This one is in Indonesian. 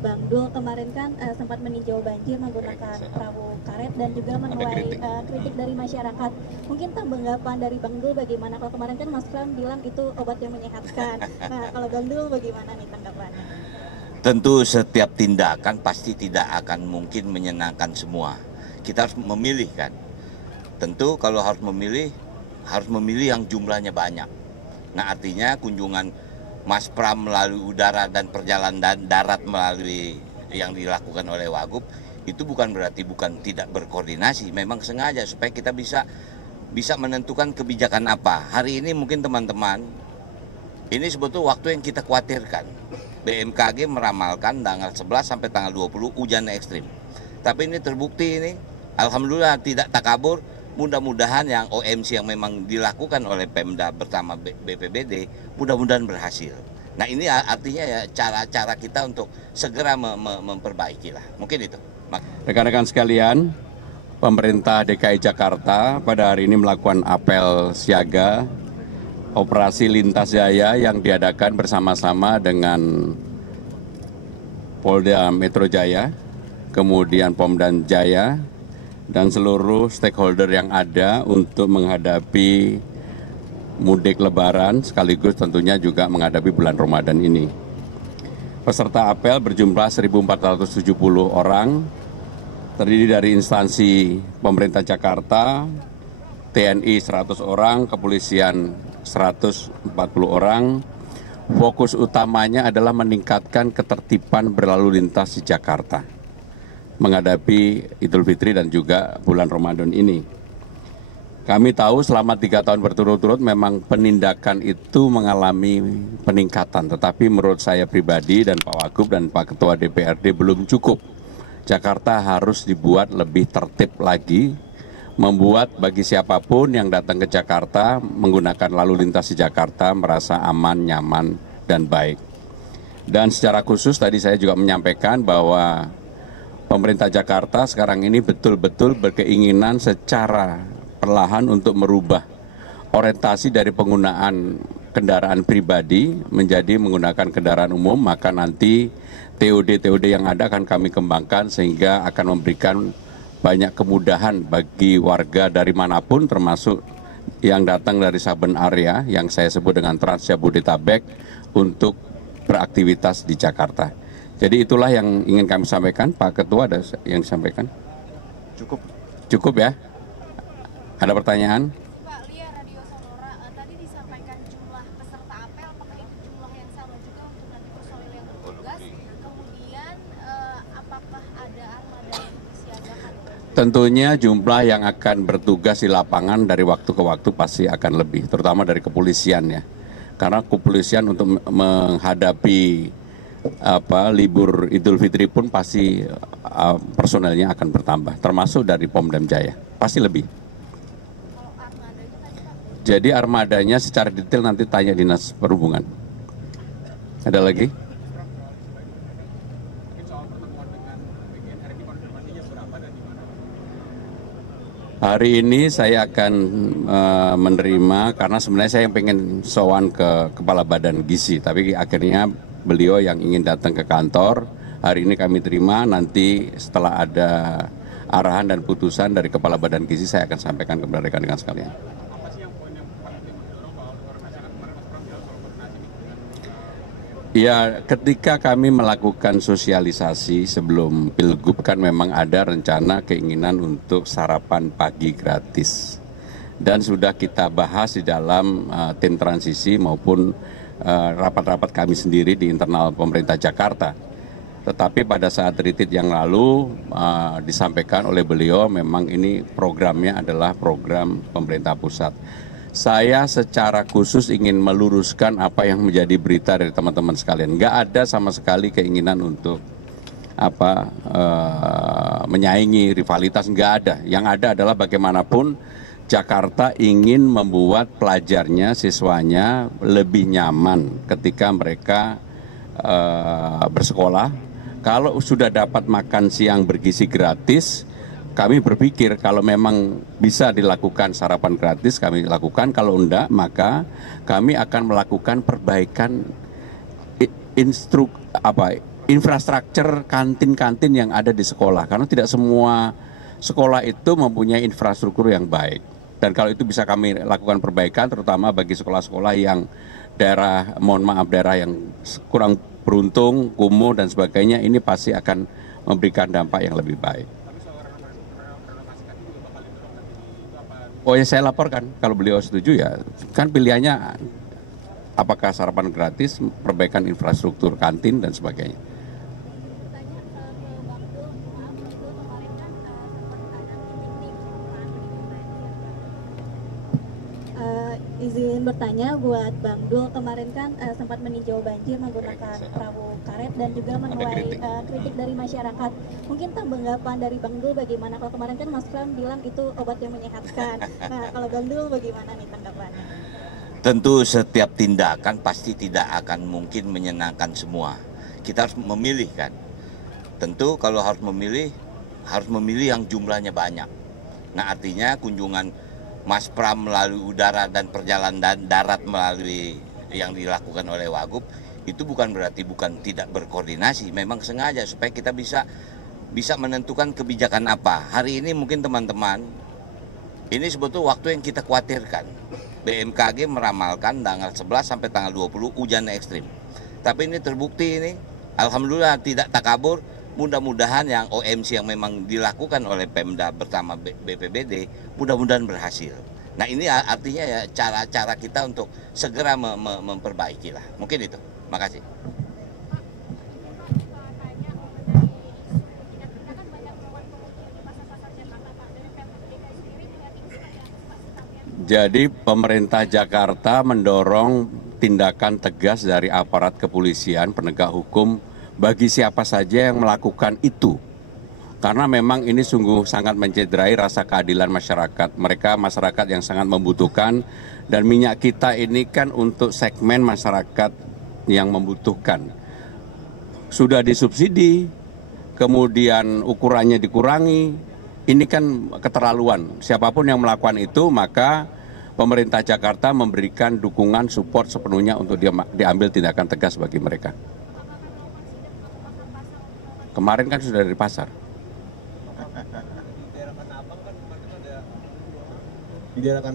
Bang Dul kemarin kan sempat meninjau banjir menggunakan perahu karet dan juga menuai kritik dari masyarakat. Mungkin tanggapan dari Bang Dul bagaimana? Kalau kemarin kan Mas Pram bilang itu obat yang menyehatkan. Nah, kalau Bang Dul bagaimana nih tanggapannya? Tentu setiap tindakan pasti tidak akan mungkin menyenangkan semua. Kita harus memilih kan. Tentu kalau harus memilih yang jumlahnya banyak. Nah artinya kunjungan Mas Pram melalui udara dan perjalanan darat melalui yang dilakukan oleh Wagub itu bukan berarti tidak berkoordinasi, memang sengaja supaya kita bisa menentukan kebijakan apa. Hari ini mungkin teman-teman, ini sebetulnya waktu yang kita khawatirkan. BMKG meramalkan tanggal 11 sampai tanggal 20 hujan ekstrim. Tapi ini terbukti ini, alhamdulillah tidak takabur. Mudah-mudahan yang OMC yang memang dilakukan oleh Pemda bersama BPBD mudah-mudahan berhasil. Nah ini artinya ya cara-cara kita untuk segera memperbaiki lah. Mungkin itu. Rekan-rekan sekalian, pemerintah DKI Jakarta pada hari ini melakukan apel siaga operasi lintas jaya yang diadakan bersama-sama dengan Polda Metro Jaya, kemudian Pomdan Jaya, dan seluruh stakeholder yang ada untuk menghadapi mudik lebaran sekaligus tentunya juga menghadapi bulan Ramadan ini. Peserta apel berjumlah 1.470 orang, terdiri dari instansi pemerintah Jakarta, TNI 100 orang, kepolisian 140 orang. Fokus utamanya adalah meningkatkan ketertiban berlalu lintas di Jakarta menghadapi Idul Fitri dan juga bulan Ramadan ini. Kami tahu selama 3 tahun berturut-turut memang penindakan itu mengalami peningkatan, tetapi menurut saya pribadi dan Pak Wagub dan Pak Ketua DPRD belum cukup. Jakarta harus dibuat lebih tertib lagi, membuat bagi siapapun yang datang ke Jakarta menggunakan lalu lintas di Jakarta merasa aman, nyaman, dan baik. Dan secara khusus tadi saya juga menyampaikan bahwa pemerintah Jakarta sekarang ini betul-betul berkeinginan secara perlahan untuk merubah orientasi dari penggunaan kendaraan pribadi menjadi menggunakan kendaraan umum, maka nanti TOD-TOD yang ada akan kami kembangkan sehingga akan memberikan banyak kemudahan bagi warga dari manapun termasuk yang datang dari saben area yang saya sebut dengan Trans Jabodetabek untuk beraktivitas di Jakarta. Jadi itulah yang ingin kami sampaikan. Pak Ketua ada yang disampaikan? Cukup. Cukup ya? Ada pertanyaan? Pak, Lia Radio Sonora, tadi disampaikan jumlah peserta apel, apakah itu jumlah yang sama juga untuk nanti personil yang bertugas? Kemudian apakah ada armada yang disiagakan? Tentunya jumlah yang akan bertugas di lapangan dari waktu ke waktu pasti akan lebih, terutama dari kepolisian ya. Karena kepolisian untuk menghadapi libur Idul Fitri pun pasti personelnya akan bertambah, termasuk dari Pomdam Jaya, pasti lebih. Jadi armadanya secara detail nanti tanya Dinas Perhubungan. Ada lagi? Hari ini saya akan menerima, karena sebenarnya saya yang pengen sowan ke Kepala Badan Gizi, tapi akhirnya beliau yang ingin datang ke kantor. Hari ini kami terima, nanti setelah ada arahan dan putusan dari Kepala Badan Gizi saya akan sampaikan kepada rekan-rekan sekalian. Apa sih yang poin yang paling didorong soal koordinasi? Kan kemarin Mas Pram bilang soal koordinasi nih. Ya, ketika kami melakukan sosialisasi sebelum Pilgub kan memang ada rencana keinginan untuk sarapan pagi gratis. Dan sudah kita bahas di dalam tim transisi maupun rapat-rapat kami sendiri di internal pemerintah Jakarta. Tetapi pada saat retreat yang lalu disampaikan oleh beliau memang ini programnya adalah program pemerintah pusat. Saya secara khusus ingin meluruskan apa yang menjadi berita dari teman-teman sekalian. Nggak ada sama sekali keinginan untuk menyaingi rivalitas, nggak ada. Yang ada adalah bagaimanapun Jakarta ingin membuat pelajarnya, siswanya lebih nyaman ketika mereka bersekolah. Kalau sudah dapat makan siang bergizi gratis, kami berpikir kalau memang bisa dilakukan sarapan gratis, kami lakukan. Kalau enggak, maka kami akan melakukan perbaikan infrastruktur kantin-kantin yang ada di sekolah, karena tidak semua sekolah itu mempunyai infrastruktur yang baik. Dan kalau itu bisa kami lakukan perbaikan, terutama bagi sekolah-sekolah yang daerah, mohon maaf, daerah yang kurang beruntung, kumuh dan sebagainya, ini pasti akan memberikan dampak yang lebih baik. Oh ya, saya laporkan kalau beliau setuju ya, kan pilihannya apakah sarapan gratis, perbaikan infrastruktur kantin dan sebagainya. Tanya ke Bang Dul, maaf Bang Dul, kemarin kan sempat ada meeting pengelolaan pendidikan banjir. Izin bertanya buat Bang Dul, kemarin kan sempat meninjau banjir menggunakan perahu karet dan juga menuai kritik dari masyarakat. Mungkin tanggapan dari Bang Dul bagaimana? Kalau kemarin kan Mas Pram bilang itu obat yang menyehatkan. Nah, kalau Bang Dul bagaimana nih tanggapannya? Tentu setiap tindakan pasti tidak akan mungkin menyenangkan semua. Kita harus memilih kan. Tentu kalau harus memilih yang jumlahnya banyak. Nah, artinya kunjungan Mas Pram melalui udara dan perjalanan darat melalui yang dilakukan oleh Wagub itu bukan berarti tidak berkoordinasi, memang sengaja supaya kita bisa menentukan kebijakan apa. Hari ini mungkin teman-teman, ini sebetulnya waktu yang kita khawatirkan. BMKG meramalkan tanggal 11 sampai tanggal 20 hujan ekstrim. Tapi ini terbukti ini, alhamdulillah tidak takabur. Mudah-mudahan yang OMC yang memang dilakukan oleh Pemda bersama BPBD, mudah-mudahan berhasil. Nah ini artinya ya cara-cara kita untuk segera memperbaiki lah. Mungkin itu. Makasih. Jadi pemerintah Jakarta mendorong tindakan tegas dari aparat kepolisian, penegak hukum bagi siapa saja yang melakukan itu. Karena memang ini sungguh sangat mencederai rasa keadilan masyarakat. Mereka masyarakat yang sangat membutuhkan, dan minyak kita ini kan untuk segmen masyarakat yang membutuhkan. Sudah disubsidi, kemudian ukurannya dikurangi, ini kan keterlaluan. Siapapun yang melakukan itu, maka pemerintah Jakarta memberikan dukungan, support sepenuhnya untuk diambil tindakan tegas bagi mereka. Kemarin kan sudah dari pasar. Di daerah